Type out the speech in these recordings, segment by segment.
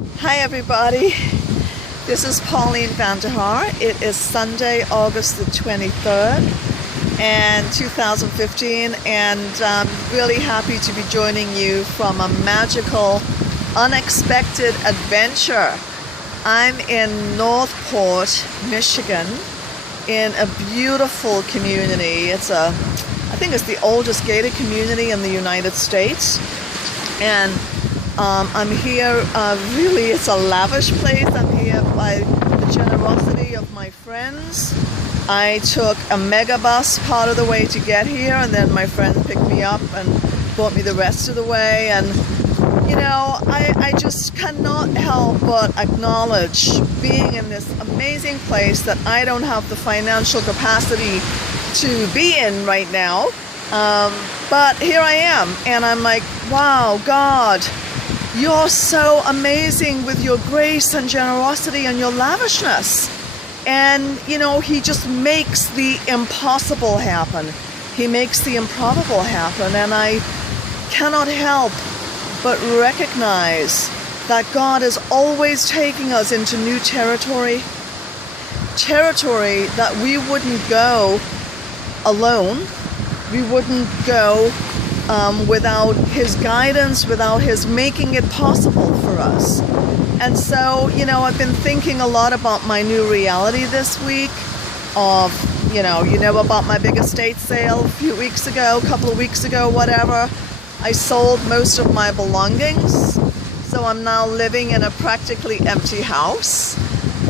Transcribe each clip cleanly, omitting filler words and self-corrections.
Hi everybody, this is Pauline Vanderhaar. It is Sunday, August the 23rd and 2015, and I'm really happy to be joining you from a magical, unexpected adventure. I'm in Northport, Michigan, in a beautiful community. I think it's the oldest gated community in the United States, and I'm here, really it's a lavish place. I'm here by the generosity of my friends. I took a mega bus part of the way to get here, and then my friends picked me up and brought me the rest of the way. And you know, I just cannot help but acknowledge being in this amazing place that I don't have the financial capacity to be in right now. But here I am, and I'm like, wow, God, you're so amazing with your grace and generosity and your lavishness. And, you know, He just makes the impossible happen. He makes the improbable happen. And I cannot help but recognize that God is always taking us into new territory that we wouldn't go alone. We wouldn't go without His guidance, without His making it possible for us. And so, you know, I've been thinking a lot about my new reality this week of, you know about my big estate sale a few weeks ago, a couple of weeks ago, whatever. I sold most of my belongings, so I'm now living in a practically empty house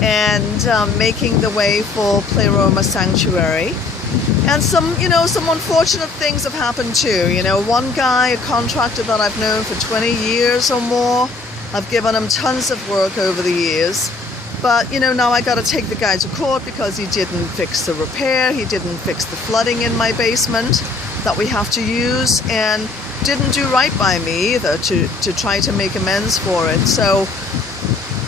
and making the way for Pleroma Sanctuary. And some unfortunate things have happened too. You know, one guy, a contractor that I've known for 20 years or more, I've given him tons of work over the years. But, you know, now I got to take the guy to court because he didn't fix the repair, he didn't fix the flooding in my basement that we have to use, and didn't do right by me either to try to make amends for it. So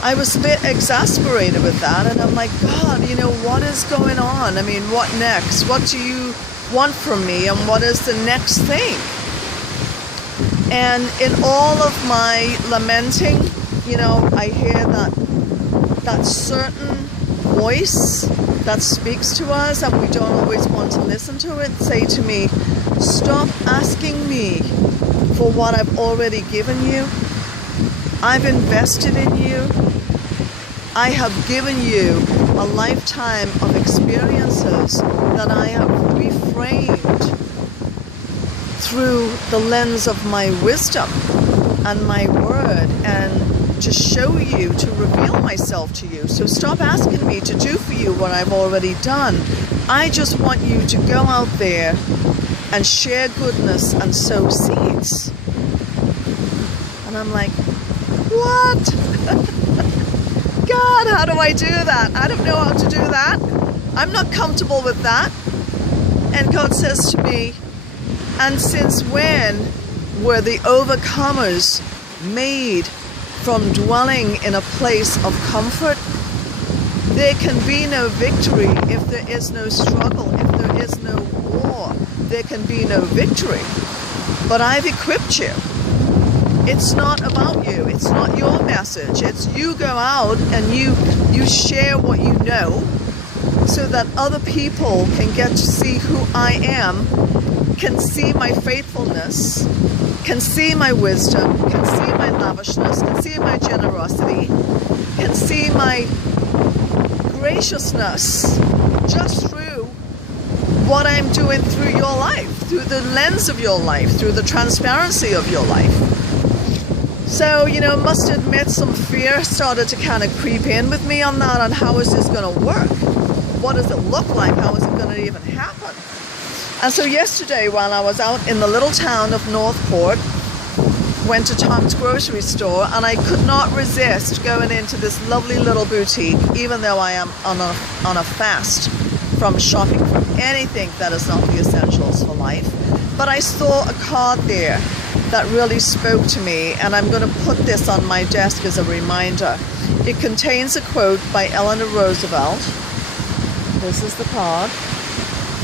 I was a bit exasperated with that, and I'm like, God, you know, what is going on? I mean, what next? What do you want from me, and what is the next thing? And in all of my lamenting, you know, I hear that certain voice that speaks to us, and we don't always want to listen to it, say to me, stop asking me for what I've already given you. I've invested in you. I have given you a lifetime of experiences that I have reframed through the lens of my wisdom and my word, and to show you, to reveal myself to you. So stop asking me to do for you what I've already done. I just want you to go out there and share goodness and sow seeds. And I'm like, what? God, how do I do that? I don't know how to do that. I'm not comfortable with that. And God says to me, and since when were the overcomers made from dwelling in a place of comfort? There can be no victory if there is no struggle, if there is no war. There can be no victory. But I've equipped you. It's not about you. It's not your message. It's you go out and you share what you know so that other people can get to see who I am, can see my faithfulness, can see my wisdom, can see my lavishness, can see my generosity, can see my graciousness just through what I'm doing through your life, through the lens of your life, through the transparency of your life. So, you know, must admit some fear started to kind of creep in with me on that, on how is this going to work? What does it look like? How is it going to even happen? And so yesterday, while I was out in the little town of Northport, went to Tom's grocery store, and I could not resist going into this lovely little boutique, even though I am on a fast from shopping for anything that is not the essentials for life. But I saw a card there that really spoke to me, and I'm going to put this on my desk as a reminder. It contains a quote by Eleanor Roosevelt. This is the card.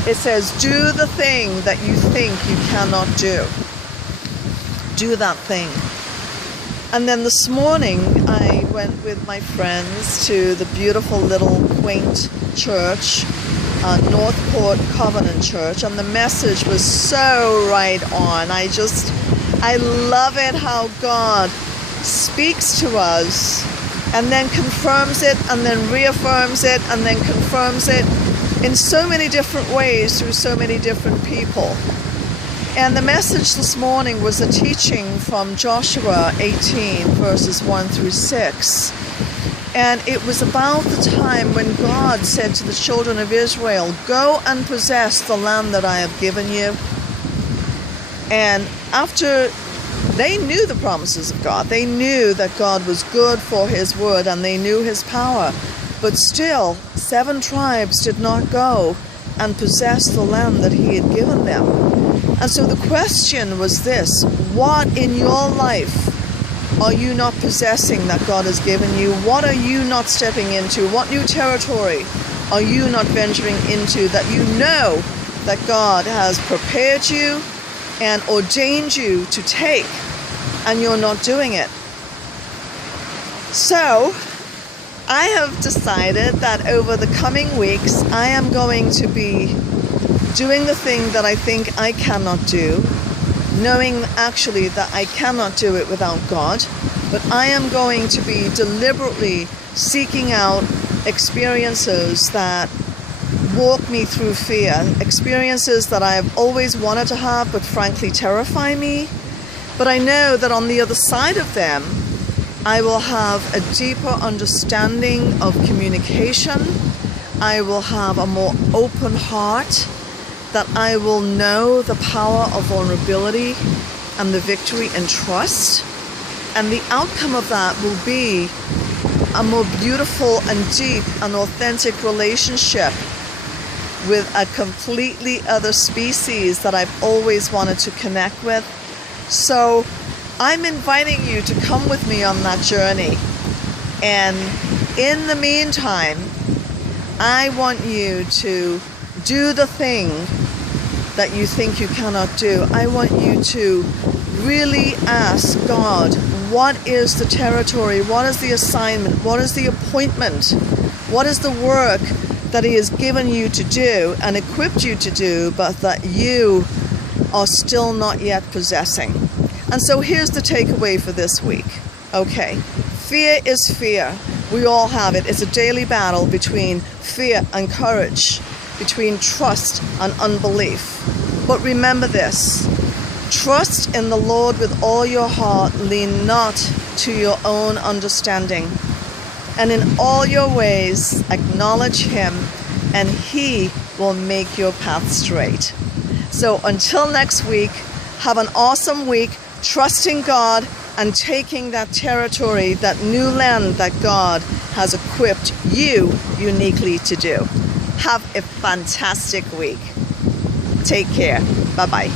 It says, do the thing that you think you cannot do. Do that thing. And then this morning I went with my friends to the beautiful little quaint church, Northport Covenant Church, and the message was so right on. I love it how God speaks to us and then confirms it and then reaffirms it and then confirms it in so many different ways through so many different people. And the message this morning was a teaching from Joshua 18 verses 1 through 6. And it was about the time when God said to the children of Israel, go and possess the land that I have given you. And after they knew the promises of God, they knew that God was good for his word and they knew his power. But still, 7 tribes did not go and possess the land that he had given them. And so the question was this: what in your life are you not possessing that God has given you? What are you not stepping into? What new territory are you not venturing into that you know that God has prepared you and ordained you to take, and you're not doing it? So I have decided that over the coming weeks I am going to be doing the thing that I think I cannot do, knowing actually that I cannot do it without God, but I am going to be deliberately seeking out experiences that walk me through fear, experiences that I have always wanted to have but frankly terrify me. But I know that on the other side of them, I will have a deeper understanding of communication. I will have a more open heart, that I will know the power of vulnerability and the victory in trust. And the outcome of that will be a more beautiful and deep and authentic relationship with a completely other species that I've always wanted to connect with. So I'm inviting you to come with me on that journey. And in the meantime, I want you to do the thing that you think you cannot do. I want you to really ask God, what is the territory? What is the assignment? What is the appointment? What is the work that he has given you to do and equipped you to do, but that you are still not yet possessing? And so here's the takeaway for this week. Okay, fear is fear. We all have it. It's a daily battle between fear and courage, between trust and unbelief. But remember this: trust in the Lord with all your heart, lean not to your own understanding, and in all your ways acknowledge him, and he will make your path straight. So until next week, have an awesome week, trusting God and taking that territory, that new land that God has equipped you uniquely to do. Have a fantastic week. Take care. Bye-bye.